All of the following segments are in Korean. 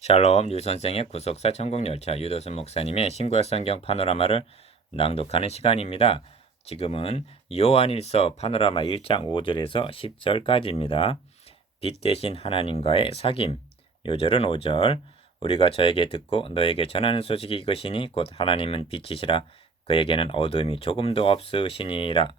샬롬 류선생의 구속사 천국열차 유도순 목사님의 신구약 성경 파노라마를 낭독하는 시간입니다. 지금은 요한일서 파노라마 1장 5절에서 10절까지입니다. 빛 대신 하나님과의 사귐. 요절은 5절. 우리가 저에게 듣고 너에게 전하는 소식이 이것이니 곧 하나님은 빛이시라 그에게는 어둠이 조금도 없으시니라.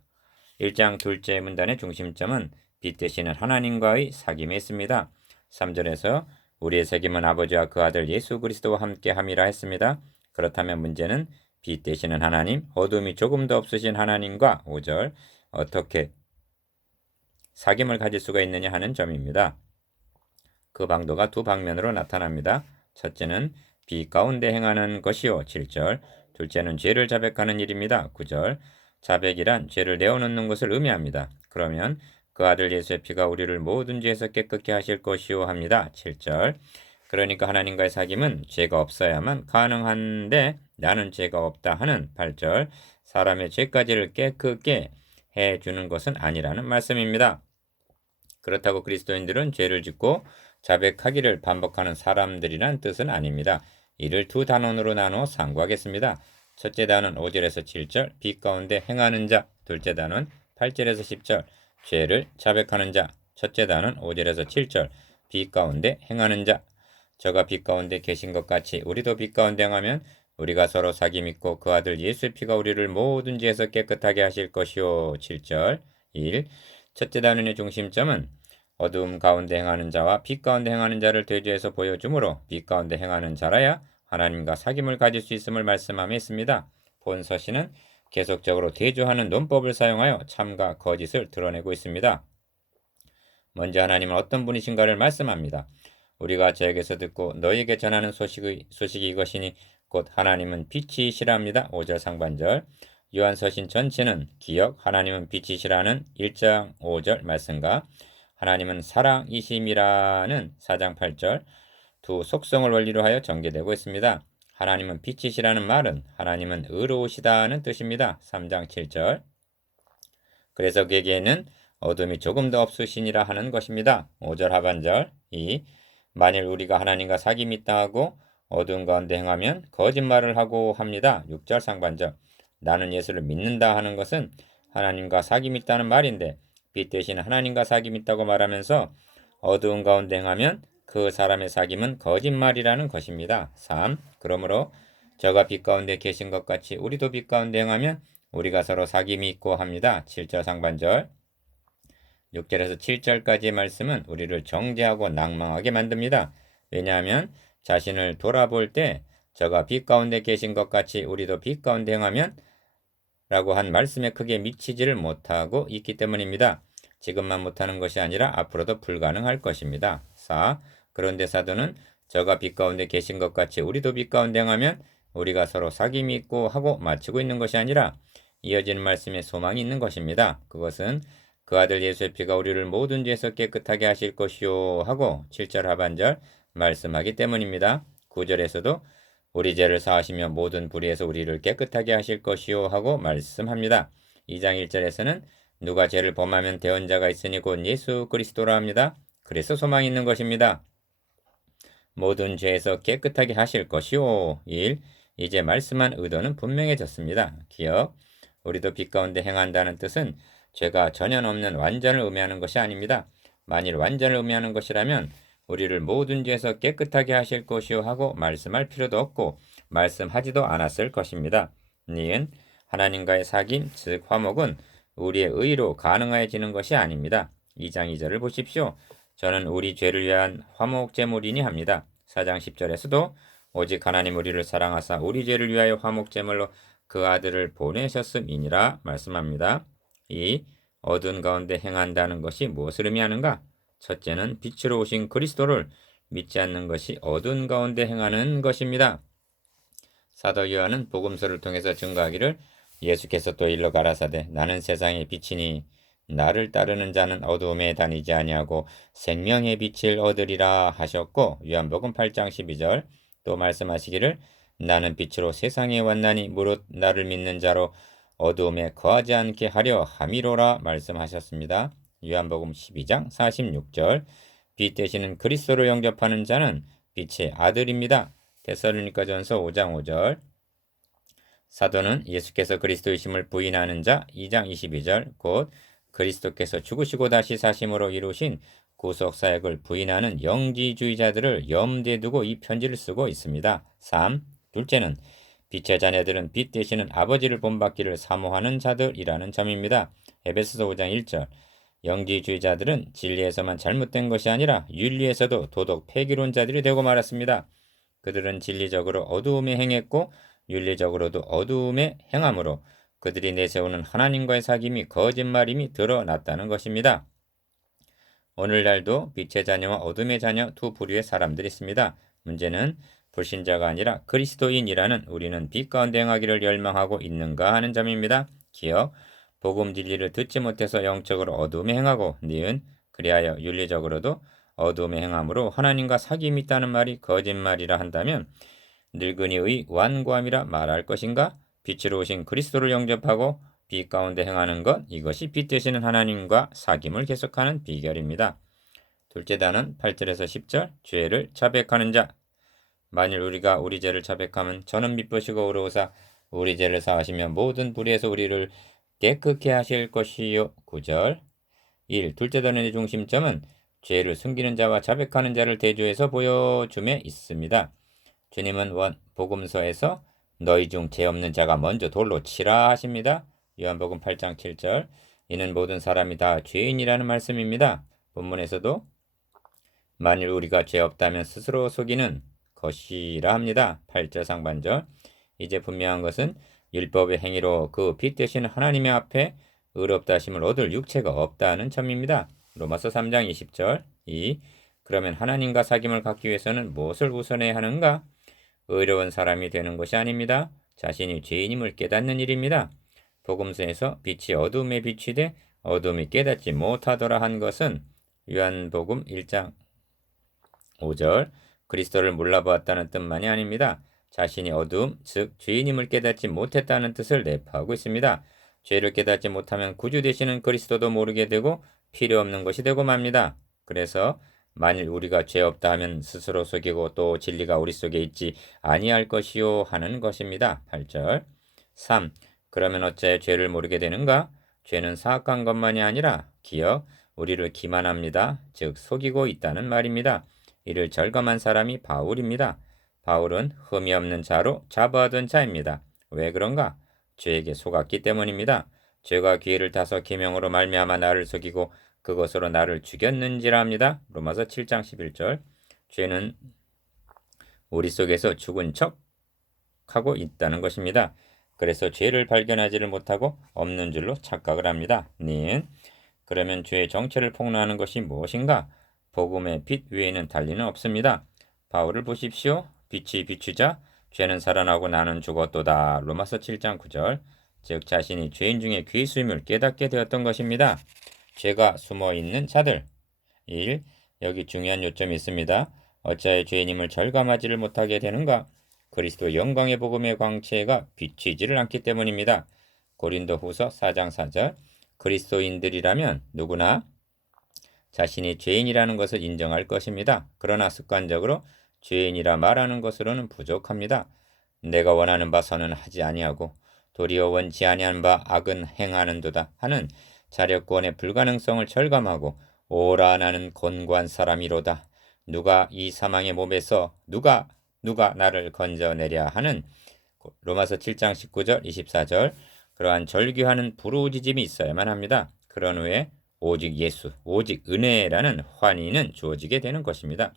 1장 둘째 문단의 중심점은 빛 대신은 하나님과의 사귐에 있습니다. 3절에서 우리의 책임은 아버지와 그 아들 예수 그리스도와 함께 함이라 했습니다. 그렇다면 문제는 빛 되시는 하나님, 어둠이 조금도 없으신 하나님과 5절 어떻게 사귐을 가질 수가 있느냐 하는 점입니다. 그 방도가 두 방면으로 나타납니다. 첫째는 빛 가운데 행하는 것이요 7절, 둘째는 죄를 자백하는 일입니다. 9절 자백이란 죄를 내어놓는 것을 의미합니다. 그러면 그 아들 예수의 피가 우리를 모든 죄에서 깨끗게 하실 것이요 합니다. 7절. 그러니까 하나님과의 사귐은 죄가 없어야만 가능한데 나는 죄가 없다 하는 8절. 사람의 죄까지를 깨끗게 해주는 것은 아니라는 말씀입니다. 그렇다고 그리스도인들은 죄를 짓고 자백하기를 반복하는 사람들이란 뜻은 아닙니다. 이를 두 단원으로 나누어 상고하겠습니다. 첫째 단원 5절에서 7절 빛 가운데 행하는 자, 둘째 단원 8절에서 10절 죄를 자백하는 자. 첫째 단원 5절에서 7절 빛 가운데 행하는 자. 저가 빛 가운데 계신 것 같이 우리도 빛 가운데 행하면 우리가 서로 사귐 있고 그 아들 예수의 피가 우리를 모든 죄에서 깨끗하게 하실 것이요. 7절 1. 첫째 단원의 중심점은 어두움 가운데 행하는 자와 빛 가운데 행하는 자를 대조해서 보여주므로 빛 가운데 행하는 자라야 하나님과 사귐을 가질 수 있음을 말씀함에 있습니다. 본 서신은 계속적으로 대조하는 논법을 사용하여 참과 거짓을 드러내고 있습니다. 먼저 하나님은 어떤 분이신가를 말씀합니다. 우리가 저에게서 듣고 너희에게 전하는 소식이 이것이니 곧 하나님은 빛이시랍니다. 5절 상반절. 요한서신 전체는 기억 하나님은 빛이시라는 1장 5절 말씀과 하나님은 사랑이심이라는 4장 8절 두 속성을 원리로 하여 전개되고 있습니다. 하나님은 빛이시라는 말은 하나님은 의로우시다는 뜻입니다. 3장 7절. 그래서 그에게는 어둠이 조금도 없으시니라 하는 것입니다. 5절 하반절 2. 만일 우리가 하나님과 사귐이 있다 하고 어두운 가운데 행하면 거짓말을 하고 합니다. 6절 상반절. 나는 예수를 믿는다 하는 것은 하나님과 사귐이 있다는 말인데 빛 대신 하나님과 사귐이 있다고 말하면서 어두운 가운데 행하면 그 사람의 사귐은 거짓말이라는 것입니다. 3. 그러므로 저가 빛 가운데 계신 것 같이 우리도 빛 가운데 행하면 우리가 서로 사귐이 있고 합니다. 7절 상반절. 6절에서 7절까지의 말씀은 우리를 정죄하고 낭망하게 만듭니다. 왜냐하면 자신을 돌아볼 때 저가 빛 가운데 계신 것 같이 우리도 빛 가운데 행하면 라고 한 말씀에 크게 미치지를 못하고 있기 때문입니다. 지금만 못하는 것이 아니라 앞으로도 불가능할 것입니다. 4. 그런데 사도는 저가 빛 가운데 계신 것 같이 우리도 빛 가운데 행하면 우리가 서로 사귐이 있고 하고 마치고 있는 것이 아니라 이어지는 말씀에 소망이 있는 것입니다. 그것은 그 아들 예수의 피가 우리를 모든 죄에서 깨끗하게 하실 것이요 하고 7절 하반절 말씀하기 때문입니다. 9절에서도 우리 죄를 사하시며 모든 불의에서 우리를 깨끗하게 하실 것이요 하고 말씀합니다. 2장 1절에서는 누가 죄를 범하면 대언자가 있으니 곧 예수 그리스도라 합니다. 그래서 소망이 있는 것입니다. 모든 죄에서 깨끗하게 하실 것이요. 1. 이제 말씀한 의도는 분명해졌습니다. 기억. 우리도 빛 가운데 행한다는 뜻은 죄가 전혀 없는 완전을 의미하는 것이 아닙니다. 만일 완전을 의미하는 것이라면 우리를 모든 죄에서 깨끗하게 하실 것이요 하고 말씀할 필요도 없고 말씀하지도 않았을 것입니다. 니은 하나님과의 사귐 즉 화목은 우리의 의로 가능해지는 것이 아닙니다. 2장 2절을 보십시오. 저는 우리 죄를 위한 화목 제물이니 합니다. 4장 10절에서도 오직 하나님 우리를 사랑하사 우리 죄를 위하여 화목 제물로 그 아들을 보내셨음이니라 말씀합니다. 2. 어두운 가운데 행한다는 것이 무엇을 의미하는가? 첫째는 빛으로 오신 그리스도를 믿지 않는 것이 어두운 가운데 행하는 것입니다. 사도 요한은 복음서를 통해서 증거하기를 예수께서 또 일러 가라사대 나는 세상의 빛이니 나를 따르는 자는 어두움에 다니지 아니하고 생명의 빛을 얻으리라 하셨고 요한복음 8장 12절 또 말씀하시기를 나는 빛으로 세상에 왔나니 무릇 나를 믿는 자로 어두움에 거하지 않게 하려 함이로라 말씀하셨습니다. 요한복음 12장 46절 빛 되시는 그리스도로 영접하는 자는 빛의 아들입니다. 데살로니가전서 5장 5절. 사도는 예수께서 그리스도이심을 부인하는 자 2장 22절 곧 그리스도께서 죽으시고 다시 사심으로 이루신 구속사역을 부인하는 영지주의자들을 염두에 두고 이 편지를 쓰고 있습니다. 3. 둘째는 빛의 자녀들은 빛 되시는 아버지를 본받기를 사모하는 자들이라는 점입니다. 에베소서 5장 1절. 영지주의자들은 진리에서만 잘못된 것이 아니라 윤리에서도 도덕 폐기론자들이 되고 말았습니다. 그들은 진리적으로 어두움에 행했고 윤리적으로도 어두움에 행함으로 그들이 내세우는 하나님과의 사귐이 거짓말임이 드러났다는 것입니다. 오늘날도 빛의 자녀와 어둠의 자녀 두 부류의 사람들이 있습니다. 문제는 불신자가 아니라 그리스도인이라는 우리는 빛 가운데 행하기를 열망하고 있는가 하는 점입니다. 기억, 복음 진리를 듣지 못해서 영적으로 어둠에 행하고 니은 그리하여 윤리적으로도 어둠에 행함으로 하나님과 사귐이 있다는 말이 거짓말이라 한다면 늙은이의 완고함이라 말할 것인가? 빛으로 오신 그리스도를 영접하고 빛 가운데 행하는 것, 이것이 빛 되시는 하나님과 사귐을 계속하는 비결입니다. 둘째 단은 8절에서 10절 죄를 자백하는 자. 만일 우리가 우리 죄를 자백하면 저는 미쁘시고 의로우사 우리 죄를 사하시며 모든 불의에서 우리를 깨끗게 하실 것이요. 9절 1. 둘째 단의 중심점은 죄를 숨기는 자와 자백하는 자를 대조해서 보여줌에 있습니다. 주님은 복음서에서 너희 중 죄 없는 자가 먼저 돌로 치라 하십니다. 요한복음 8장 7절. 이는 모든 사람이 다 죄인이라는 말씀입니다. 본문에서도 만일 우리가 죄 없다면 스스로 속이는 것이라 합니다. 8절 상반절. 이제 분명한 것은 율법의 행위로 그 빛 되신 하나님의 앞에 의롭다 하심을 얻을 육체가 없다는 점입니다. 로마서 3장 20절. 2. 그러면 하나님과 사귐을 갖기 위해서는 무엇을 우선해야 하는가? 의로운 사람이 되는 것이 아닙니다. 자신이 죄인임을 깨닫는 일입니다. 복음서에서 빛이 어둠에 비치되 어둠이 깨닫지 못하더라 한 것은 요한복음 1장 5절 그리스도를 몰라보았다는 뜻만이 아닙니다. 자신이 어둠, 즉 죄인임을 깨닫지 못했다는 뜻을 내포하고 있습니다. 죄를 깨닫지 못하면 구주 되시는 그리스도도 모르게 되고 필요 없는 것이 되고 맙니다. 그래서 만일 우리가 죄 없다 하면 스스로 속이고 또 진리가 우리 속에 있지 아니할 것이요 하는 것입니다. 8절 3. 그러면 어찌하여 죄를 모르게 되는가? 죄는 사악한 것만이 아니라 기억, 우리를 기만합니다. 즉 속이고 있다는 말입니다. 이를 절감한 사람이 바울입니다. 바울은 흠이 없는 자로 자부하던 자입니다. 왜 그런가? 죄에게 속았기 때문입니다. 죄가 기회를 타서 계명으로 말미암아 나를 속이고 그것으로 나를 죽였는지라 합니다. 로마서 7장 11절. 죄는 우리 속에서 죽은 척 하고 있다는 것입니다. 그래서 죄를 발견하지를 못하고 없는 줄로 착각을 합니다. 그러면 죄의 정체를 폭로하는 것이 무엇인가? 복음의 빛 외에는 달리는 없습니다. 바울을 보십시오. 빛이 비추자 죄는 살아나고 나는 죽었도다. 로마서 7장 9절. 즉 자신이 죄인 중에 괴수임을 깨닫게 되었던 것입니다. 죄가 숨어있는 자들. 1. 여기 중요한 요점이 있습니다. 어찌하여 죄인임을 절감하지를 못하게 되는가? 그리스도 영광의 복음의 광채가 비치지를 않기 때문입니다. 고린도후서 4장 4절. 그리스도인들이라면 누구나 자신이 죄인이라는 것을 인정할 것입니다. 그러나 습관적으로 죄인이라 말하는 것으로는 부족합니다. 내가 원하는 바 선언하지 아니하고 도리어 원치 아니한 바 악은 행하는도다 하는 자력권의 불가능성을 절감하고 오라 나는 곤고한 사람이로다. 누가 이 사망의 몸에서 누가 나를 건져내랴 하는 로마서 7장 19절 24절. 그러한 절규하는 부르짖음이 있어야만 합니다. 그런 후에 오직 예수, 오직 은혜라는 환희는 주어지게 되는 것입니다.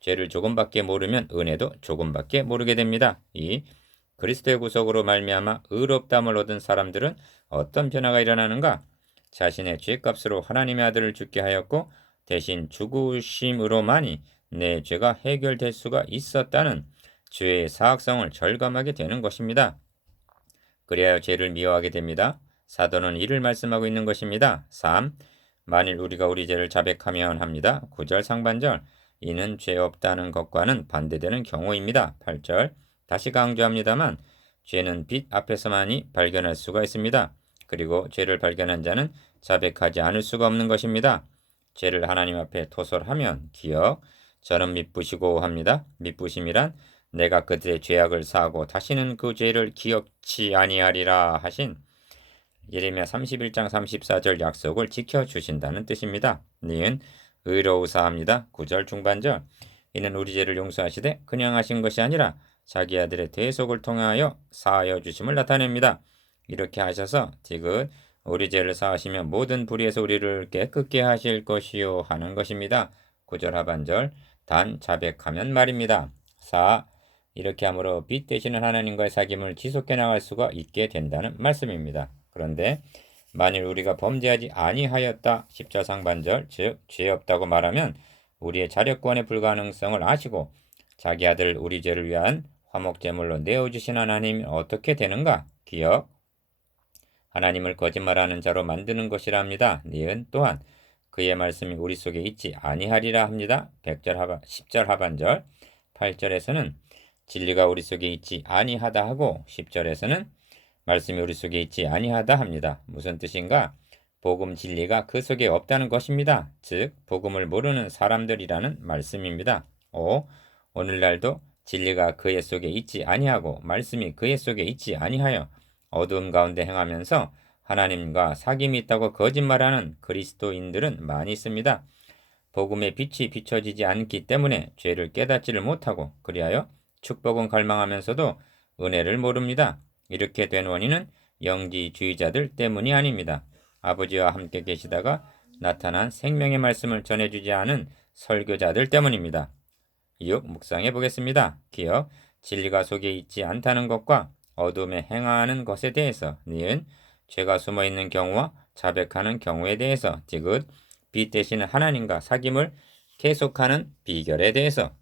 죄를 조금밖에 모르면 은혜도 조금밖에 모르게 됩니다. 이 그리스도의 구속으로 말미암아 의롭다함을 얻은 사람들은 어떤 변화가 일어나는가? 자신의 죄값으로 하나님의 아들을 죽게 하였고 대신 죽으심으로만이 내 죄가 해결될 수가 있었다는 죄의 사악성을 절감하게 되는 것입니다. 그리하여 죄를 미워하게 됩니다. 사도는 이를 말씀하고 있는 것입니다. 3. 만일 우리가 우리 죄를 자백하면 합니다. 9절 상반절. 이는 죄 없다는 것과는 반대되는 경우입니다. 8절. 다시 강조합니다만 죄는 빛 앞에서만이 발견할 수가 있습니다. 그리고 죄를 발견한 자는 자백하지 않을 수가 없는 것입니다. 죄를 하나님 앞에 토설하면 기억, 저는 미쁘시고 합니다. 미쁘심이란 내가 그들의 죄악을 사하고 다시는 그 죄를 기억치 아니하리라 하신 예레미야 31장 34절 약속을 지켜주신다는 뜻입니다. 니은 의로우사 합니다. 9절 중반절 이는 우리 죄를 용서하시되 그냥 하신 것이 아니라 자기 아들의 대속을 통하여 사하여 주심을 나타냅니다. 이렇게 하셔서 디귿 우리 죄를 사하시며 모든 불의에서 우리를 깨끗게 하실 것이요 하는 것입니다. 9절 하반절 단 자백하면 말입니다. 4. 이렇게 함으로 빛 되시는 하나님과의 사귐을 지속해 나갈 수가 있게 된다는 말씀입니다. 그런데 만일 우리가 범죄하지 아니하였다 10절 상반절 즉 죄 없다고 말하면 우리의 자력권의 불가능성을 아시고 자기 아들 우리 죄를 위한 화목제물로 내어주신 하나님이 어떻게 되는가? 기억 하나님을 거짓말하는 자로 만드는 것이라 합니다. 니은 또한 그의 말씀이 우리 속에 있지 아니하리라 합니다. 10절 하반절 8절에서는 진리가 우리 속에 있지 아니하다 하고 10절에서는 말씀이 우리 속에 있지 아니하다 합니다. 무슨 뜻인가? 복음 진리가 그 속에 없다는 것입니다. 즉 복음을 모르는 사람들이라는 말씀입니다. 5. 오늘날도 진리가 그의 속에 있지 아니하고 말씀이 그의 속에 있지 아니하여 어두움 가운데 행하면서 하나님과 사귐이 있다고 거짓말하는 그리스도인들은 많이 있습니다. 복음의 빛이 비춰지지 않기 때문에 죄를 깨닫지를 못하고 그리하여 축복은 갈망하면서도 은혜를 모릅니다. 이렇게 된 원인은 영지주의자들 때문이 아닙니다. 아버지와 함께 계시다가 나타난 생명의 말씀을 전해주지 않은 설교자들 때문입니다. 이웃 묵상해 보겠습니다. 기억, 진리가 속에 있지 않다는 것과 어둠에 행하는 것에 대해서 니은 죄가 숨어있는 경우와 자백하는 경우에 대해서 디귿 빛 되시는 하나님과 사귐을 계속하는 비결에 대해서